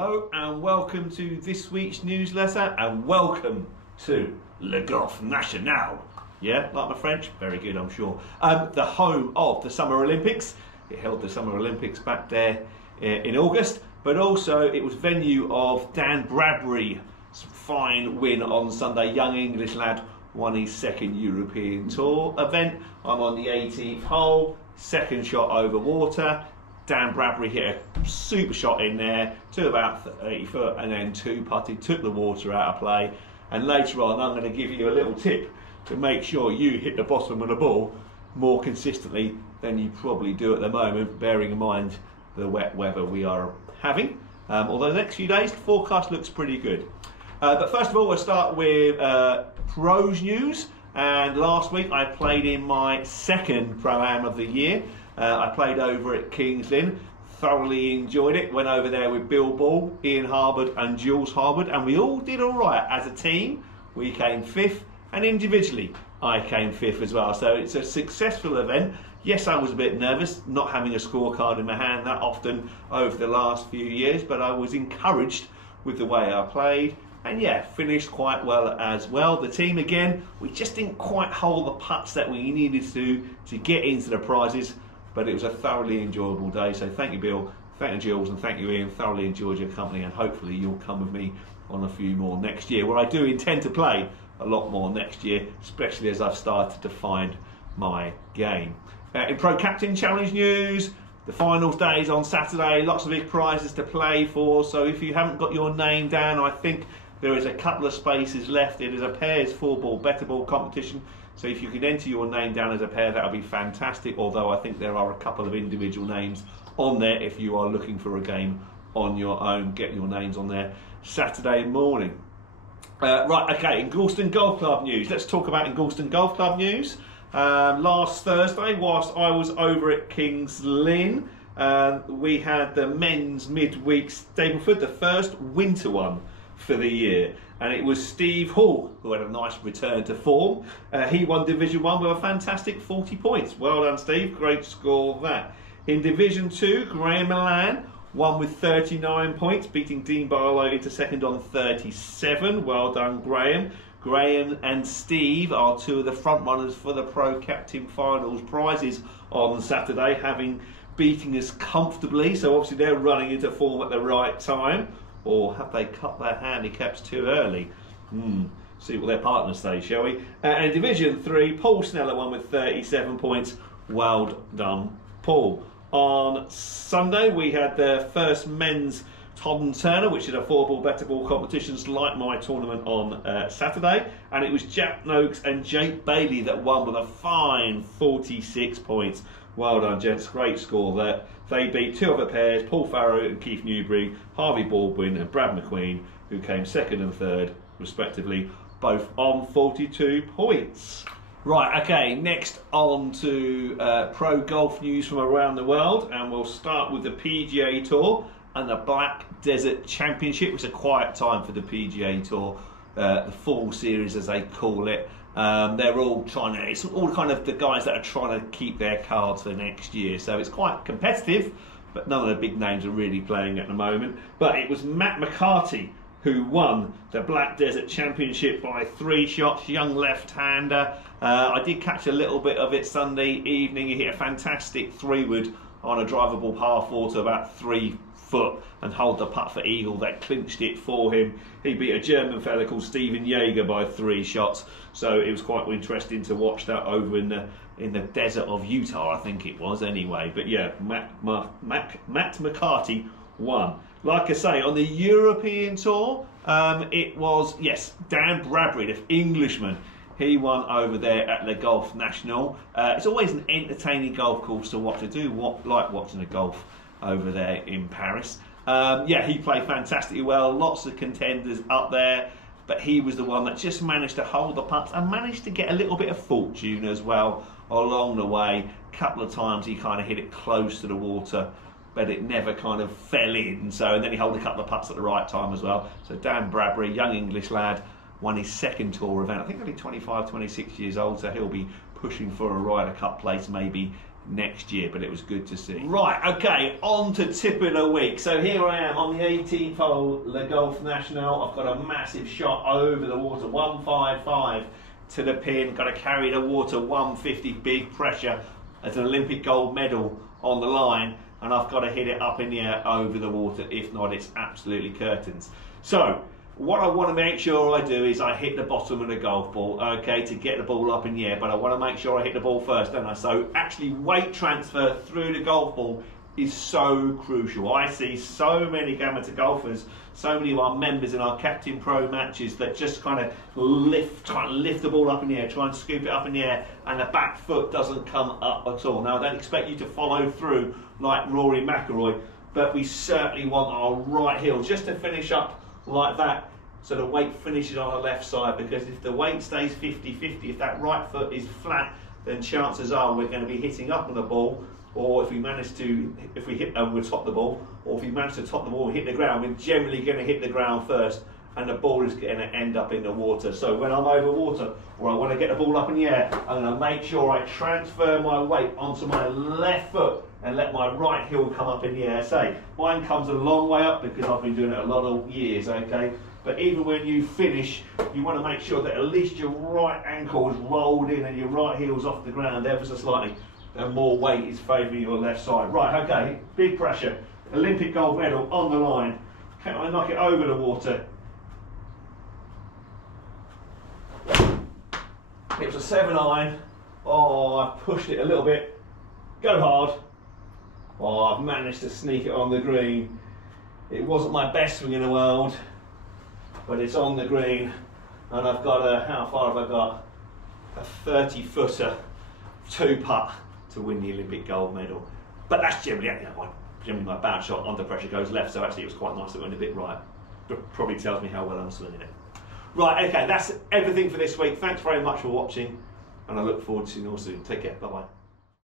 Hello and welcome to this week's newsletter and welcome to Le Golf National. Yeah, like my French? Very good, I'm sure. The home of the Summer Olympics. It held the Summer Olympics back there in August, but also it was venue of Dan Bradbury's fine win on Sunday. Young English lad won his second European Tour event. I'm on the 18th hole, second shot over water. Dan Bradbury hit a super shot in there to about 30 foot and then two putted, took the water out of play. And later on I'm going to give you a little tip to make sure you hit the bottom of the ball more consistently than you probably do at the moment, bearing in mind the wet weather we are having. Although the next few days the forecast looks pretty good. But first of all we'll start with pros news. And last week I played in my second Pro-Am of the year. I played over at Kings Lynn, thoroughly enjoyed it, went over there with Bill Ball, Ian Harwood and Jules Harwood, and we all did all right. As a team, we came fifth, and individually, I came fifth as well. So it's a successful event. Yes, I was a bit nervous, not having a scorecard in my hand that often over the last few years, but I was encouraged with the way I played. And yeah, finished quite well as well. The team again, we just didn't quite hold the putts that we needed to get into the prizes. But it was a thoroughly enjoyable day, so thank you Bill, thank you Jules and thank you Ian, thoroughly enjoyed your company and hopefully you'll come with me on a few more next year, where I do intend to play a lot more next year, especially as I've started to find my game. In Pro Captain Challenge news, the finals day is on Saturday, lots of big prizes to play for, so if you haven't got your name down, I think there is a couple of spaces left. It is a pairs 4-ball, better ball competition. So if you can enter your name down as a pair, that would be fantastic. Although I think there are a couple of individual names on there. If you are looking for a game on your own, get your names on there Saturday morning. Right, okay, in Gorleston Golf Club news. Let's talk about in Gorleston Golf Club news. Last Thursday, whilst I was over at Kings Lynn, we had the men's midweek Stableford, the first winter one for the year, and it was Steve Hall who had a nice return to form. He won Division 1 with a fantastic 40 points. Well done Steve, great score that. In Division 2, Graham Milan won with 39 points, beating Dean Barlow into second on 37. Well done Graham. Graham and Steve are two of the front runners for the Pro Captain Finals prizes on Saturday, having beating us comfortably, so obviously they're running into form at the right time. Or have they cut their handicaps too early? See what their partners say, shall we? And in Division 3, Paul Sneller won with 37 points. Well done, Paul. On Sunday, we had the first men's Todd & Turner, which is a 4-ball, better ball competitions like my tournament on Saturday. And it was Jack Noakes and Jake Bailey that won with a fine 46 points. Well done, gents. Great score there. They beat two other pairs, Paul Farrow and Keith Newbury, Harvey Baldwin and Brad McQueen, who came second and third, respectively, both on 42 points. Right, okay, next on to pro golf news from around the world, and we'll start with the PGA Tour and the Black Desert Championship. It's a quiet time for the PGA Tour, the fall series as they call it. They're all trying to, it's all kind of the guys that are trying to keep their cards for next year. So it's quite competitive, but none of the big names are really playing at the moment. But it was Matt McCarty who won the Black Desert Championship by 3 shots, young left-hander. I did catch a little bit of it Sunday evening. He hit a fantastic 3-wood on a drivable par 4 to about 3 foot and hold the putt for eagle that clinched it for him. He beat a German fella called Stephen Jaeger by 3 shots, so it was quite interesting to watch that over in the desert of Utah, I think it was anyway. But yeah, Matt McCarty won. Like I say, on the European Tour, it was, yes, Dan Bradbury, the Englishman. He won over there at Le Golf National. It's always an entertaining golf course to watch. I do like watching the golf over there in Paris. Yeah, he played fantastically well, lots of contenders up there, but he was the one that just managed to hold the putts and managed to get a little bit of fortune as well along the way. A couple of times he kind of hit it close to the water, but it never kind of fell in. So, and then he held a couple of putts at the right time as well. So Dan Bradbury, young English lad, won his second tour event. I think only 25, 26 years old, so he'll be pushing for a Ryder Cup place maybe next year, but it was good to see. Right, okay, on to tip of the week. So here I am on the 18th hole, Le Golf National. I've got a massive shot over the water, 155 to the pin. Got to carry the water, 150, big pressure. There's an Olympic gold medal on the line, and I've got to hit it up in the air over the water. If not, it's absolutely curtains. So what I want to make sure I do is I hit the bottom of the golf ball, okay, to get the ball up in the air, but I want to make sure I hit the ball first, don't I? So actually weight transfer through the golf ball is so crucial. I see so many amateur golfers, so many of our members in our Captain Pro matches that just kind of try and lift the ball up in the air, try and scoop it up in the air, and the back foot doesn't come up at all. Now, I don't expect you to follow through like Rory McIlroy, but we certainly want our right heel just to finish up like that, so the weight finishes on the left side, because if the weight stays 50-50, if that right foot is flat, then chances are we're going to be hitting up on the ball, or if we hit and we top the ball, or if we manage to top the ball and hit the ground, we're generally going to hit the ground first, and the ball is going to end up in the water. So when I'm over water, or I want to get the ball up in the air, I'm going to make sure I transfer my weight onto my left foot and let my right heel come up in the air. Say, mine comes a long way up because I've been doing it a lot of years, okay? But even when you finish, you want to make sure that at least your right ankle is rolled in and your right heel's off the ground ever so slightly, and more weight is favouring your left side. Right, okay, big pressure. Olympic gold medal on the line. Can I knock it over the water? It was a 7-iron. Oh, I pushed it a little bit. Go hard. Oh, I've managed to sneak it on the green. It wasn't my best swing in the world, but it's on the green, and I've got how far have I got? A 30-footer, 2-putt to win the Olympic gold medal. But that's generally my bounce shot under pressure goes left, so actually it was quite nice that it went a bit right. But probably tells me how well I'm swinging it. Right, okay, that's everything for this week. Thanks very much for watching, and I look forward to seeing you all soon. Take care, bye-bye.